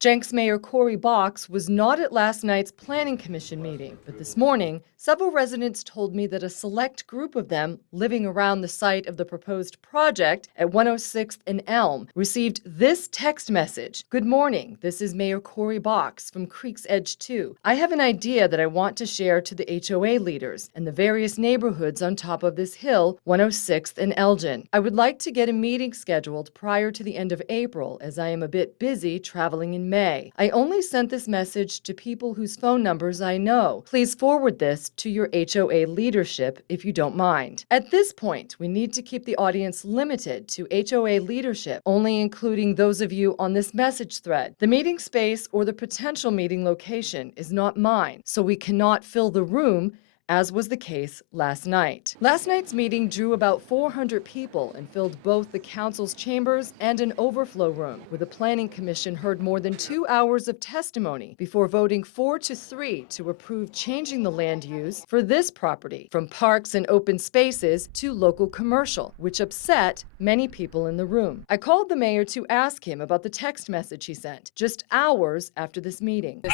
Jenks Mayor Corey Box was not at last night's Planning Commission meeting, but this morning, several residents told me that a select group of them living around the site of the proposed project at 106th and Elm received this text message. "Good morning, this is Mayor Corey Box from Creek's Edge 2. I have an idea that I want to share to the HOA leaders and the various neighborhoods on top of this hill, 106th and Elgin. I would like to get a meeting scheduled prior to the end of April as I am a bit busy traveling in May. I only sent this message to people whose phone numbers I know. Please forward this to your HOA leadership if you don't mind." At this point, we need to keep the audience limited to HOA leadership, only including those of you on this message thread. The meeting space or the potential meeting location is not mine, so we cannot fill the room, as was the case last night. Last night's meeting drew about 400 people and filled both the council's chambers and an overflow room, where the Planning Commission heard more than 2 hours of testimony before voting 4-3 to approve changing the land use for this property from parks and open spaces to local commercial, which upset many people in the room. I called the mayor to ask him about the text message he sent just hours after this meeting. I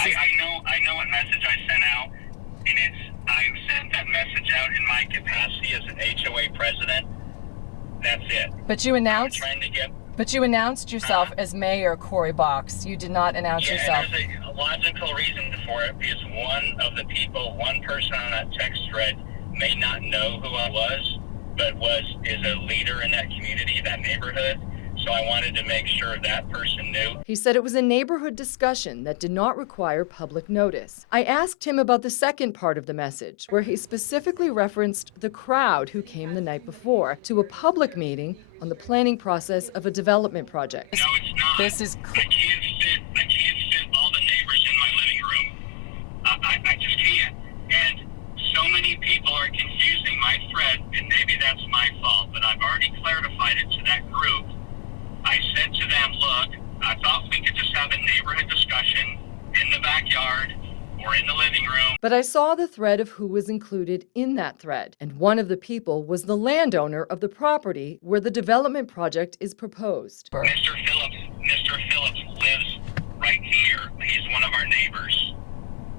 know what message I sent out, and I sent that message out in my capacity as an HOA president. That's it. But you announced. I'm trying to get. But you announced yourself as Mayor Corey Box. You did not announce yourself. There's a logical reason for it, because one person on that text thread may not know who I was, but is a leader in that community, that neighborhood. So I wanted to make sure that person knew. He said it was a neighborhood discussion that did not require public notice. I asked him about the second part of the message, where he specifically referenced the crowd who came the night before to a public meeting on the planning process of a development project. No, it's not. This is I can't fit all the neighbors in my living room. I just can't. And so many people are confusing my thread, and maybe that's my fault, but I've already clarified it to that group. I said to them, look, I thought we could just have a neighborhood discussion in the backyard or in the living room. But I saw the thread of who was included in that thread, and one of the people was the landowner of the property where the development project is proposed. Mr. Phillips lives right here. He's one of our neighbors.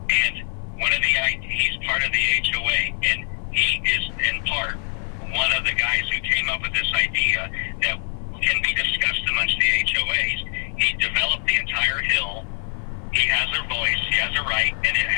And he's part of the HOA, and he is in part one of the guys who came up with this idea that can be discussed amongst the HOAs. He developed the entire hill. He has a voice, he has a right, and it